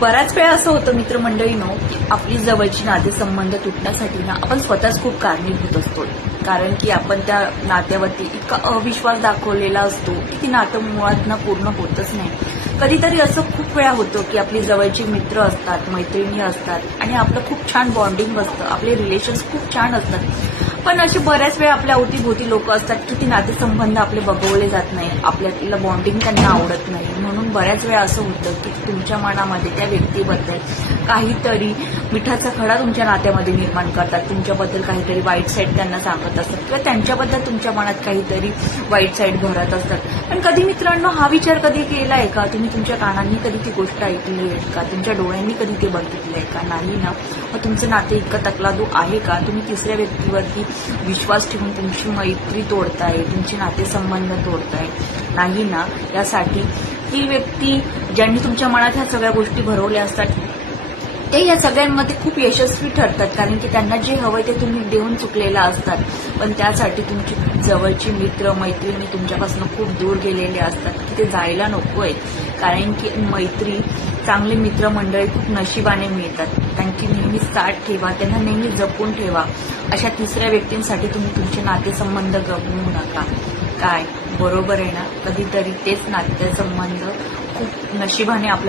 बऱ्याच वेळा असं होतं मित्रमंडळीनो की आपली जवळची नातेसंबंध तुटण्यासाठी ना आपण स्वतःच खूप कारणीभूत असतो. कारण की आपण त्या नात्यावरती इतका अविश्वास दाखवलेला असतो की ती नातं मुळात ना पूर्ण होतच नाही. कधीतरी असं खूप वेळा होतं की आपली जवळची मित्र असतात मैत्रिणी असतात आणि आपलं खूप छान बॉन्डिंग असतं आपले रिलेशन्स खूप छान असतात. पण असे बऱ्याच वेळा आपल्या अवतीभोवती लोक असतात की ती नातेसंबंध आपले बघवले जात नाही आपल्याला बॉन्डिंग त्यांना आवडत नाही. म्हणून बऱ्याच वेळा असं होतं की तुमच्या मनामध्ये त्या व्यक्तीबद्दल काहीतरी मिठाचा खडा तुमच्या नात्यामध्ये निर्माण करतात. तुमच्याबद्दल काहीतरी वाईट साईड त्यांना सांगत असतात किंवा त्यांच्याबद्दल तुमच्या मनात काहीतरी वाईट साईड भरत असतात. पण कधी मित्रांनो हा विचार कधी केला आहे का? तुम्ही तुमच्या कानांनी कधी ती गोष्ट ऐकली आहे का? तुमच्या डोळ्यांनी कधी ते बघितलंय का? नाही ना. मग तुमचं नाते इतकं तकलादू आहे का? तुम्ही तिसऱ्या व्यक्तीवरती विश्वास ठेवून तुमची मैत्री तोडताय तुमचे नातेसंबंध तोडताय. नाही ना? यासाठी ही व्यक्ती ज्यांनी तुमच्या मनात ह्या सगळ्या गोष्टी भरवल्या असतात ते या सगळ्यांमध्ये खूप यशस्वी ठरतात. कारण की त्यांना जे हवंय ते तुम्ही देऊन चुकलेला असतात. पण त्यासाठी तुमची जवळची मित्र मैत्रिणी तुमच्यापासून खूप दूर गेलेले असतात की ते जायला नकोय. कारण की मैत्री चांगले मित्रमंडळी खूप नशिबाने मिळतात. त्यांची नेहमी साथ ठेवा त्यांना नेहमी जपून ठेवा. अशा तिसऱ्या व्यक्तींसाठी तुम्ही तुमचे नातेसंबंध गमवू नका. काय? बरोबर आहे ना? कधीतरी तेच नातेसंबंध खूप नशिबाने आपल्याला